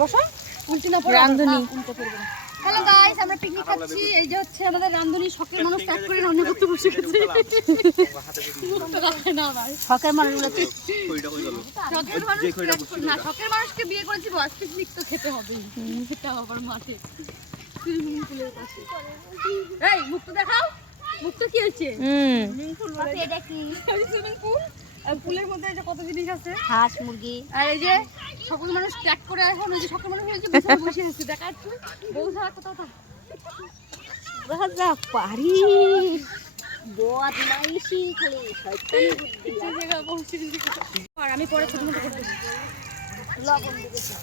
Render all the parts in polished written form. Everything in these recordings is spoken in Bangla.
বসো উল্টি না পড়ে রান্ধুনি উল্টে পড়বে না। হ্যালো গাইস, আমরা পিকনিক খাচ্ছি। এই যে হচ্ছে আমাদের রান্ধুনি, শখের মানুষ ত্যাগ করে রান্না করতে বসে গেছে। শখের মানুষগুলো না, শখের মানুষকে বিয়ে করেছি, বয়স পিকনিক তো খেতে হবে। সেটা আবার মাঠে সুইমিং পুলের পাশে। এই মুখ তো দেখাও, মুখ তো কি হচ্ছে? সুইমিং পুল, এটা কি সুইমিং পুল? আর পুলের মধ্যে যে কত জিনিস আছে, হাঁস মুরগি। আর এই যে সকল মানুষ ট্যাগ করে এখন ওই যে সকল মানুষ হয়েছে বসে আছে। দেখা একটু বউ ছাড়া কোথাও রাজা পারি বদমাইশি খালি শয়তানি বুদ্ধি জায়গা বসে দিছি। আর আমি পরে ছোট মোটো করতেছি লবণ দিতেছি।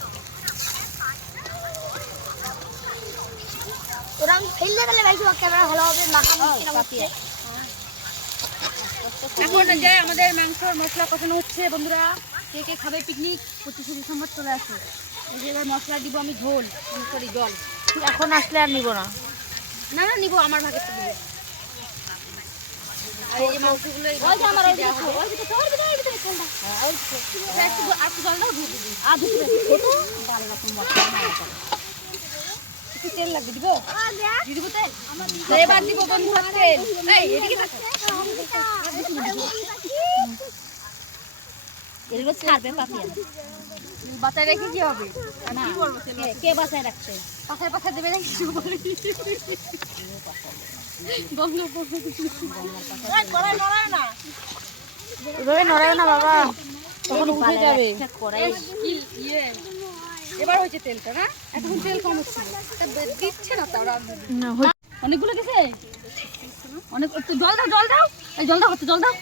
ওরা ফেললে গেলে ভাই ক্যামেরা ভালো হবে। মাখামাখি কাপিয়ে এখন যে আমাদের মাংসর মশলা কষানো হচ্ছে। বন্ধুরা, কে কে খাবে পিকনিক? 25 ডিসেম্বর চলে আসে। এই যে এবার মশলা দিব আমি, ঝোল সরি জল। এখন আসলে আর নিব না, না না নিব, আমার ভাগে তো দিব। আর এই মাংসগুলো ওই যে আমার ওই যে ওই যে তোর ভিতরে ওই ভিতরে কোনটা ওই একটু আর জল দাও, দিয়ে দিবি আর দুটো ছোট ডাল রকম মশলা মারা করে। একটু তেল লাগবে, দিব দিয়ে দিব তেল। এবার দিব বন্ধুরা তেল। এই এদিকে থাক, এগুলো ছাড়বে পাপিয়া। বাঁচায় রেখে কি হবে? না কে বাঁচায় রাখছে? পাশায় পাশায় দেবে নাকি? নড়ায় না বাবা, তখন উঠে যাবে। এবার হয়েছে তেলটা না, এখন তেল কম হচ্ছে দিচ্ছে না তারা। অনেকগুলো গেছে, অনেক। জল দাও জল দাও, এই জল দাও হচ্ছে জল দাও।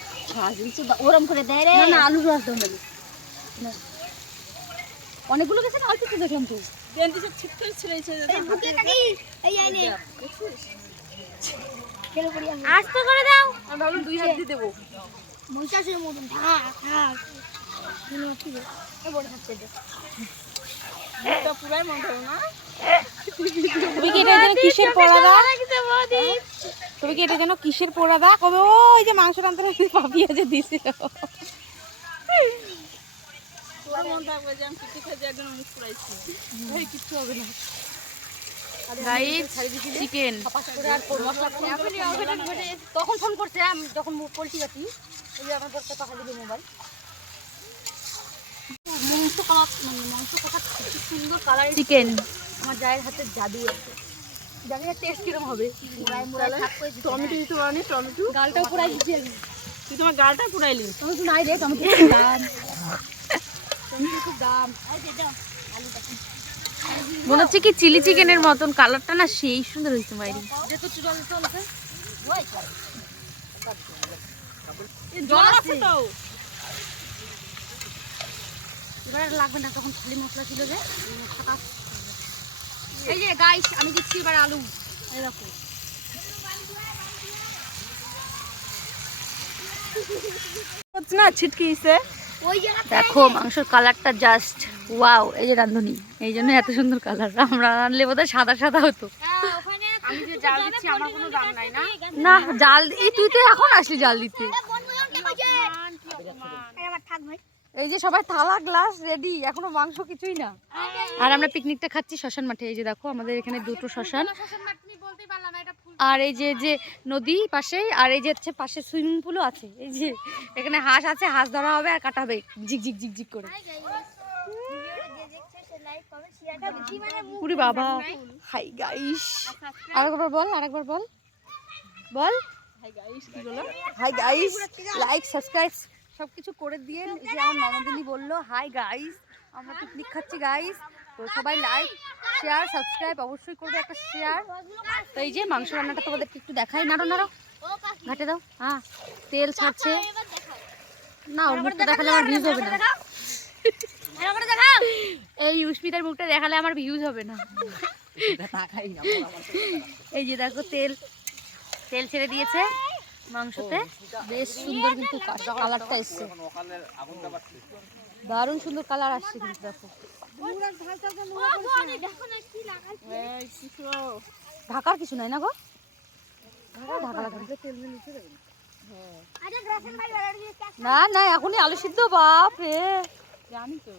ওরম করে দেয় রে, না আলু রস দাও না। অনেকগুলো গেছে না, অল্প একটু দেখলাম তো। আস্তে করে দাও, আমি ভাবলাম 2 হাত দিয়ে দেবো। মনটাসের মতন ঢাক ঢাক এটা পুরাই মন ধরো না। তুমি কি এটা যেন কিসের পোড়া দা? তুমি কি এটা যেন কিসের পোড়া দা? কবে ওই যে মাংস রান্না করে পাপিয়া যে দিছিল। তোর মন থাকবে যে আমি কিছু খেয়ে যে একজন মুখ পুরাইছি। ভাই কিছু হবে না। গাইস চিকেন তখন ফোন করছে, আমি যখন মুখ পল্টি কাটি ওই যে আমার বড়টা টাকা দিবে মোবাইল। মাংস কথা সুন্দর কালার চিকেন। আমার জায়ের হাতে জাদু আছে, জানি না টেস্ট কিরকম হবে। টমেটো দিতে পারি, টমেটো গালটাও পুরাই দিচ্ছি আমি। তুই তোমার গালটা পুরাইলি? টমেটো নাই রে, টমেটো দাম, টমেটো দাম। মনে হচ্ছে কি চিলি চিকেনের মতন, কালারটা না সেই সুন্দর হয়েছে মাইরি। এবার লাগবে না, তখন খালি মশলা ছিল যে। এই যে গাইস আমি দিচ্ছি এবার আলু, এই দেখো। না ছিটকিছে, দেখো মাংসের কালারটা জাস্ট ওয়াও। এই যে রাঁধুনি, এই জন্য এত সুন্দর কালার। আমরা রাঁধলে বোধহয় সাদা সাদা হতো। আমি যে জাল দিচ্ছি আমার কোনো দাম নাই না। না জাল এই তুই তো এখন আসলি জাল দিতে। এই যে সবাই থালা গ্লাস রেডি, এখনো মাংস কিছুই না। আর আমরা পিকনিকটা খাচ্ছি শ্মশান মাঠে। এই যে দেখো আমাদের এখানে দুটো শ্মশান, আর এই যে যে নদী পাশেই, আর এই যে হচ্ছে পাশে সুইমিং পুলও আছে। এই যে এখানে হাঁস আছে, হাঁস ধরা হবে আর কাটা হবে ঝিকঝিক ঝিকঝিক করে। পুরি বাবা। হাই গাইস, আরেকবার বল, আরেকবার বল, বল হাই গাইস, লাইক সাবস্ক্রাইব সবকিছু করে দিয়ে। যে আমার ননদিনী বললো হাই গাইস, আমরা পিকনিক খাচ্ছি গাইস। তো সবাই লাইক শেয়ার সাবস্ক্রাইব অবশ্যই করবে, একটা শেয়ার। তো এই যে মাংস রান্নাটা তোমাদেরকে একটু দেখাই। নাড়ো নাড়ো, ঘাটে দাও। হ্যাঁ তেল ছাড়ছে না, ওর মুখটা দেখালে আমার ভিউজ হবে না। এই উস্মিতার মুখটা দেখালে আমার ভিউজ হবে না। এই যে দেখো তেল তেল ছেড়ে দিয়েছে মাংসতে, বেশ সুন্দর কিন্তু কালারটা এসছে, দারুণ সুন্দর কালার আসছে কিন্তু। দেখো ঢাকার কিছু নাই না গো, ঢাকা লাগবে না না এখনই আলু সিদ্ধ। বাপ রে জানি তো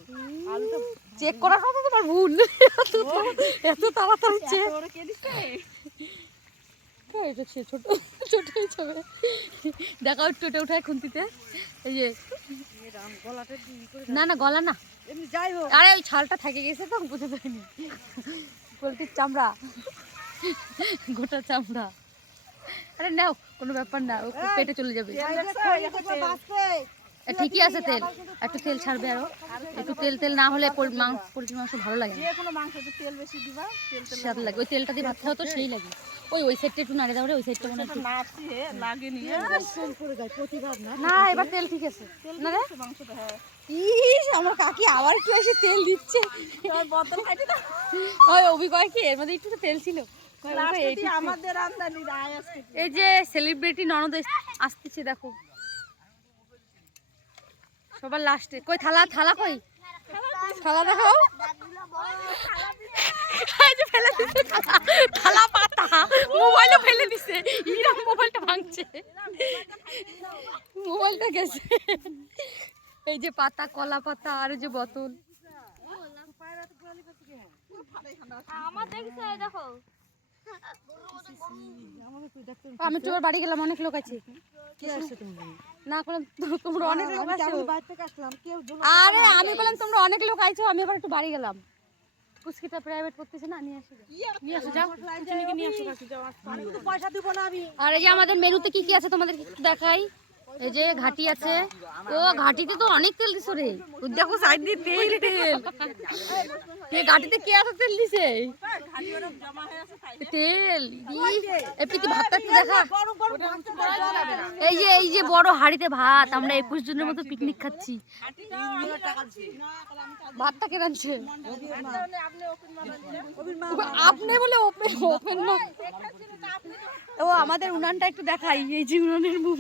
আলুটা চেক করার কথা তোমার ভুল। এত তাড়াতাড়ি চেক কে দিছে? এটা ছোট ছোট হিসাবে দেখাও একটু ওটা উঠায় খুন্তিতে। এই যে গলাটা না না গলা না, এমনি যাই হোক। আরে ওই ছালটা থেকে গেছে তো বুঝে পাইনি। পোলট্রির চামড়া, গোটা চামড়া। আরে নাও কোনো ব্যাপার না, ও পেটে চলে যাবে। ঠিকই আছে তেল, একটু তেল ছাড়বে আরো একটু তেল। তেল না হলে পোলট্রির মাংস ভালো লাগে না। যে কোনো মাংসতে তেল বেশি দিবা, তেল স্বাদ লাগে। ওই তেলটা দিয়ে ভাত খাও তো সেই লাগে। ওই সাইডটা একটু নাড়ে দাও রে, ওই সাইডটা মনে হয় একটু নাড়ছি হে লাগে নি তেল পড়ে যায় প্রতিবার না। না এবার তেল ঠিক আছে না রে মাংসটা হ্যাঁ। ইস আমার কাকি আবার একটু এসে তেল দিচ্ছে। আর বদল খাইতে না। ওই অভি কয় কি এর মধ্যে একটু তো তেল ছিল। লাস্টে আমাদের আমদানি আয় আজকে। এই যে সেলিব্রিটি ননদ আসতেছে দেখো সবার লাস্টে। কই থালা, থালা কই থালা দেখাও। এই যে ফেলে দিছে থালা, থালা পাতা, মোবাইলও ফেলে দিছে। ইরা মোবাইলটা ভাঙছে, মোবাইলটা গেছে। এই যে পাতা, কলা পাতা আর এই যে বোতল। আমার দেখছো দেখো আমি তো বাড়ি গেলাম, অনেক লোক আছে। না করলাম তোমরা অনেক লোক আছো। আরে আমি বললাম তোমরা অনেক লোক আইছো, আমি এবার একটু বাড়ি গেলাম। কুচকিটা প্রাইভেট করতেছে না, নিয়ে আসো নিয়ে আসো যাও। পয়সা দিব না আমি। আর এই যে আমাদের মেনুতে কি কি আছে তোমাদের একটু দেখাই। এই যে ঘাটি আছে, ও ঘাটিতে তো অনেক তেল দিছো রে। ওই দেখো সাইড দিয়ে তেল তেল। কে ঘাটিতে কে এত তেল দিছে? তেল এই পিটি ভাতটা একটু দেখা। এই যে বড় হাঁড়িতে ভাত, আমরা 21 জনের মতো পিকনিক খাচ্ছি। ভাতটা কে রাঁধছে? আপনি বলে ওপেন না। ও আমাদের উনানটা একটু দেখাই। এই যে উনানের মুখ,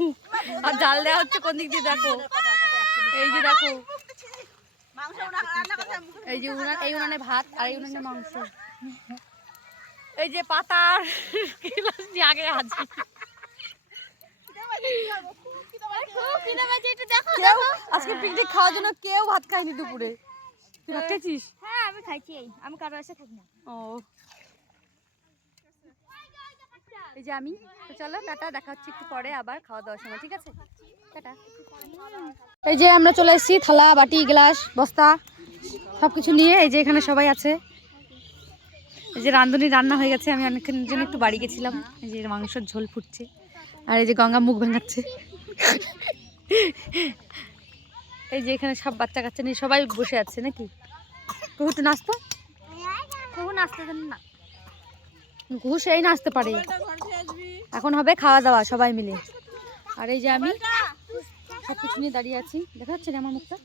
আর জাল দেওয়া হচ্ছে কোন দিক দিয়ে দেখো। এই যে দেখো, এই যে উনান, এই উনানে ভাত আর এই উনানে মাংস। এই যে পাতার গ্লাস নিয়ে আগে আছে। আজকে পিকনিক খাওয়ার জন্য কেউ ভাত খায়নি দুপুরে। তুই ভাত খাইছিস? হ্যাঁ আমি খাইছি, আমি কারো এসে থাকি না। ও এই যে আমি, তো চলো টাটা, দেখা হচ্ছে একটু পরে আবার খাওয়া দাওয়ার সময়, ঠিক আছে টাটা। এই যে আমরা চলে এসেছি, থালা বাটি গ্লাস বস্তা সবকিছু নিয়ে। এই যে এখানে সবাই আছে। এই যে রাঁধুনি রান্না হয়ে গেছে, আমি অনেকক্ষণ জন্য একটু বাড়ি গেছিলাম। এই যে মাংসের ঝোল ফুটছে, আর এই যে গঙ্গা মুখ ভেঙাচ্ছে। এই যে এখানে সব বাচ্চা কাচ্চা নিয়ে সবাই বসে আছে নাকি। কুহু তো নাচতো, কুহু নাচতে জানে না। কুহু সেই নাচতে পারে। এখন হবে খাওয়া দাওয়া সবাই মিলে। আর এই যে আমি সব কিছু নিয়ে দাঁড়িয়ে আছি, দেখা যাচ্ছে না আমার মুখটা?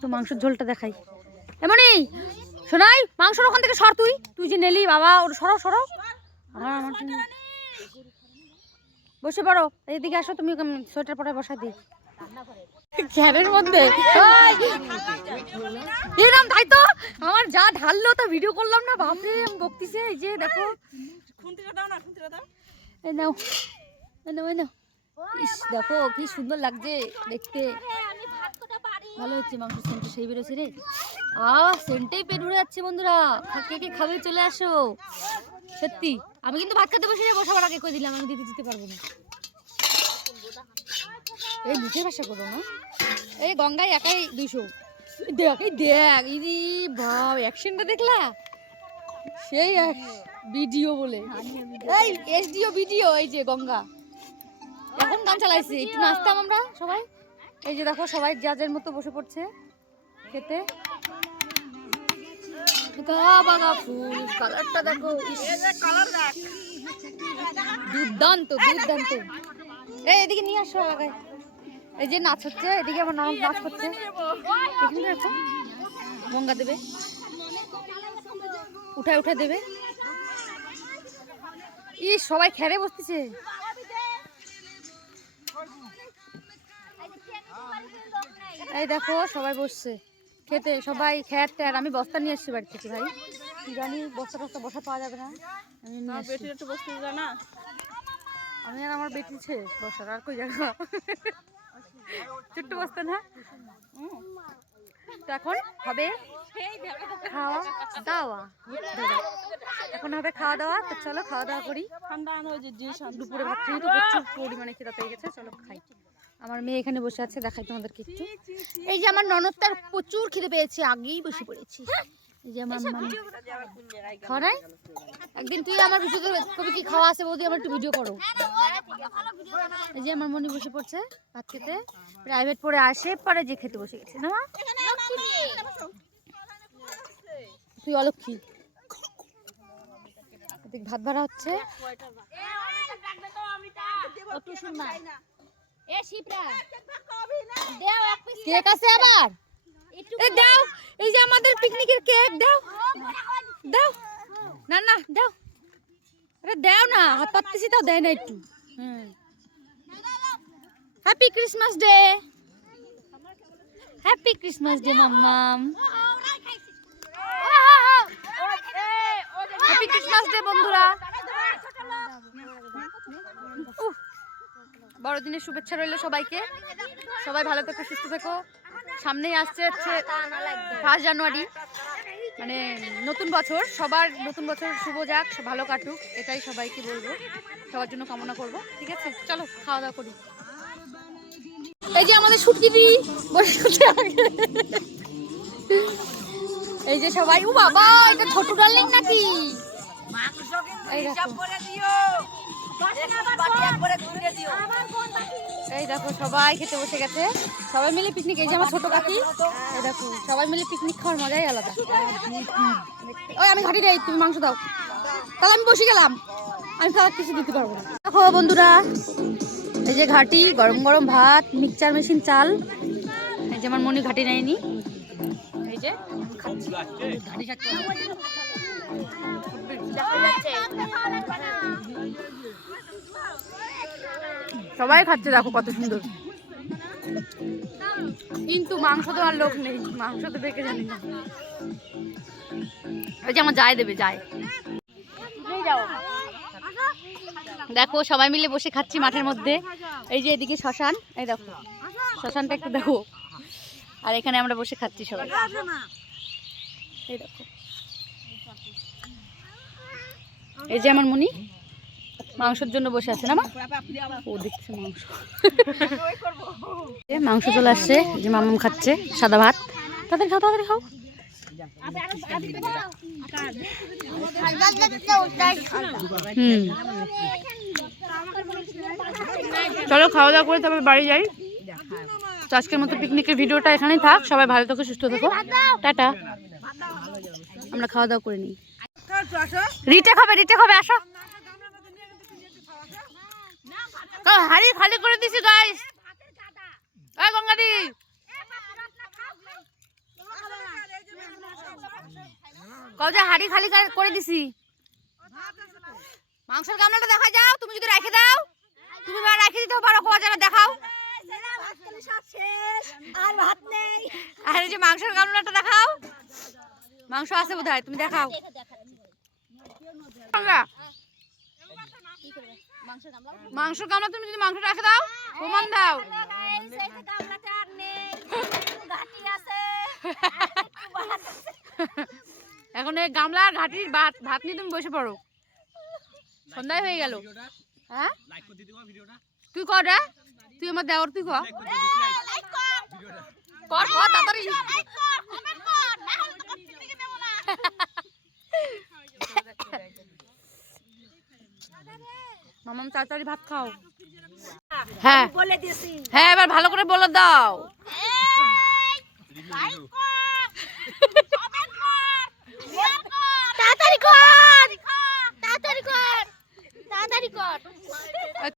তো মাংসের ঝোলটা দেখাই। এমনই শোনাই, মাংসর ওখান থেকে সর। তুই তুই যে নেলি বাবা, ওর সরাও সরাও। আমার বসে পড়ো, এইদিকে আসো। তুমি সোয়েটার পরে বসা দিই ঘেরের মধ্যে। এরকম তাই তো আমার যা ঢাললো তা ভিডিও করলাম না, বাপরে বকতিছে। এই যে দেখো, খুন্তিটা দাও না, খুন্তিটা দাও। এই নাও এই নাও এই নাও। ইস দেখো কি সুন্দর লাগছে দেখতে, ভালো হচ্ছে মাংস। সেন্টে সেই বেরোছে রে, সেন্টেই পেট ভরে যাচ্ছে। বন্ধুরা কে কে খাবে চলে আসো। সত্যি আমি কিন্তু ভাত খেতে বসে বসাবার আগে কই দিলাম আমি দিতে পারবো না। এই মুখের ভাষা করো না। এই গঙ্গায় একাই 200 দেখ। এই দেখ ইদি বাপ, অ্যাকশনটা দেখলা? সেই ভিডিও বলে, এই এসডিও ভিডিও। এই যে গঙ্গা এখন গান চালাইছে, একটু নাচতাম আমরা সবাই। এই যে দেখো সবাই যাদের মতো বসে পড়ছে খেতে। বাগা ফুল কালারটা দেখো, দুর্দান্ত দুর্দান্ত। এই এদিকে নিয়ে আসো আগে। এই যে নাচ হচ্ছে, এদিকে আমার ননদ নাচ করছে। এখানে রাখো, গঙ্গা দেবে, উঠায় উঠায় দেবে। ই সবাই খেরে বসতেছে। এই দেখো সবাই বসছে খেতে, সবাই খ্যার ট্যার। আমি বস্তা নিয়ে আসছি বাড়ি থেকে, ভাই জানি বস্তা টস্তা বসা পাওয়া যাবে না। আমি নিয়ে আসছি। বেটির একটু বসতে দাও না। আমি আর আমার বেটি ছে বসার আর কই জায়গা। ছোট্ট বস্তান। হ্যাঁ, তো এখন হবে খাওয়া দাওয়া। এখন হবে খাওয়া দাওয়া। তো চলো খাওয়া দাওয়া করি। দুপুরে ভাত খেয়ে তো প্রচুর পরিমাণে খিদা পেয়ে গেছে, চলো খাই। আমার মেয়ে এখানে বসে আছে, দেখাই তোমাদেরকে একটু। এই যে আমার ননদটার প্রচুর খিদে পেয়েছে, আগেই বসে পড়েছি। এই যে আমার খাওয়া নাই। একদিন তুই আমার ভিডিও করবি, কি খাওয়া আছে বৌদি, আমার একটু ভিডিও করো। এই যে আমার মনি বসে পড়ছে ভাত খেতে, প্রাইভেট পড়ে আসে পরে যে খেতে বসে গেছে না। তুই অলক্ষী। ভাত ভাড়া হচ্ছে। কেক আছে আবার, দাও। এই যে আমাদের পিকনিকের কেক দাও, দাও না না দাও, আরে দাও না, হাত পাততেছি তাও দেয় না একটু। Happy Christmas day, happy Christmas day মাম্মাম, হ্যাপি ক্রিসমাস ডে বন্ধুরা। বড়দিনের শুভেচ্ছা রইল সবাইকে। সবাই ভালো থেকো, সুস্থ থেকো। সামনেই আসছে হচ্ছে 1 জানুয়ারি, মানে নতুন বছর। সবার নতুন বছর শুভ যাক, ভালো কাটুক, এটাই সবাইকে বলবো, সবার জন্য কামনা করবো। ঠিক আছে, চলো খাওয়া দাওয়া করি। এই যে আমাদের শুটকিদি বসে এই যে সবাই। ও বাবা, এটা ছোট ডার্লিং নাকি? এই দেখো সবাই খেতে বসে গেছে, সবাই মিলে পিকনিক। এই যে আমার ছোট কাকি, এই দেখো সবাই মিলে পিকনিক খাওয়ার মজাই আলাদা। ওই আমি ঘাটি দেই, তুমি মাংস দাও। তাহলে আমি বসে গেলাম, আমি খাওয়ার কিছু দিতে পারবো না। দেখো বন্ধুরা, এই যে ঘাটি, গরম গরম ভাত, মিক্সচার মেশিন চাল। এই যে আমার মনি ঘাটি নেয়নি, এই যে খাচ্ছি ঘাটি খাচ্ছি। সবাই খাচ্ছে, দেখো কত সুন্দর। কিন্তু মাংস দেওয়ার লোক নেই, মাংস তো বেঁকে জানি না। ওই যে আমার যায় দেবে, যায়। দেখো সবাই মিলে বসে খাচ্ছি মাঠের মধ্যে। এই যে এদিকে শ্মশান, এই দেখো শ্মশানটা একটু দেখো। আর এখানে আমরা বসে খাচ্ছি সবাই, এই দেখো। এই যে আমার মনি মাংসের জন্য বসে আছে না মা? ও দেখছে মাংস, মাংস চলে আসছে। যে মামাম খাচ্ছে সাদা ভাত। তাদের খাও, তাদের খাও। চলো খাওয়া দাওয়া করে তারপর বাড়ি যাই। তো আজকের মতো পিকনিকের ভিডিওটা এখানেই থাক। সবাই ভালো থেকো, সুস্থ থেকো, টাটা। আমরা খাওয়া দাওয়া করে নিই। রিটে খাবে, রিটে খাবে, আসো। হাড়ি খালি করে দিছি গাইস। এই গঙ্গাদি, কও যে হাড়ি খালি করে দিছি। মাংসের গামলাটা দেখা যাও, তুমি যদি রেখে দাও, তুমি বা রেখে দিতে পারো, কোয়া যারা দেখাও। আর ভাত নেই। আর এই যে মাংসের গামলাটা দেখাও, মাংস আছে বোধহয়, তুমি দেখাও। মাংসের গামলা তুমি যদি মাংস রেখে দাও, প্রমাণ দাও। এখন এই গামলা ঘাটির ভাত নিয়ে তুমি বসে পড়ো, সন্ধ্যায় হয়ে গেল। হ্যাঁ তুই কর রে, তুই আমার দেওয়ার, তুই কর তাড়াতাড়ি। মামাম তাড়াতাড়ি ভাত খাও। হ্যাঁ হ্যাঁ, এবার ভালো করে বলে দাও।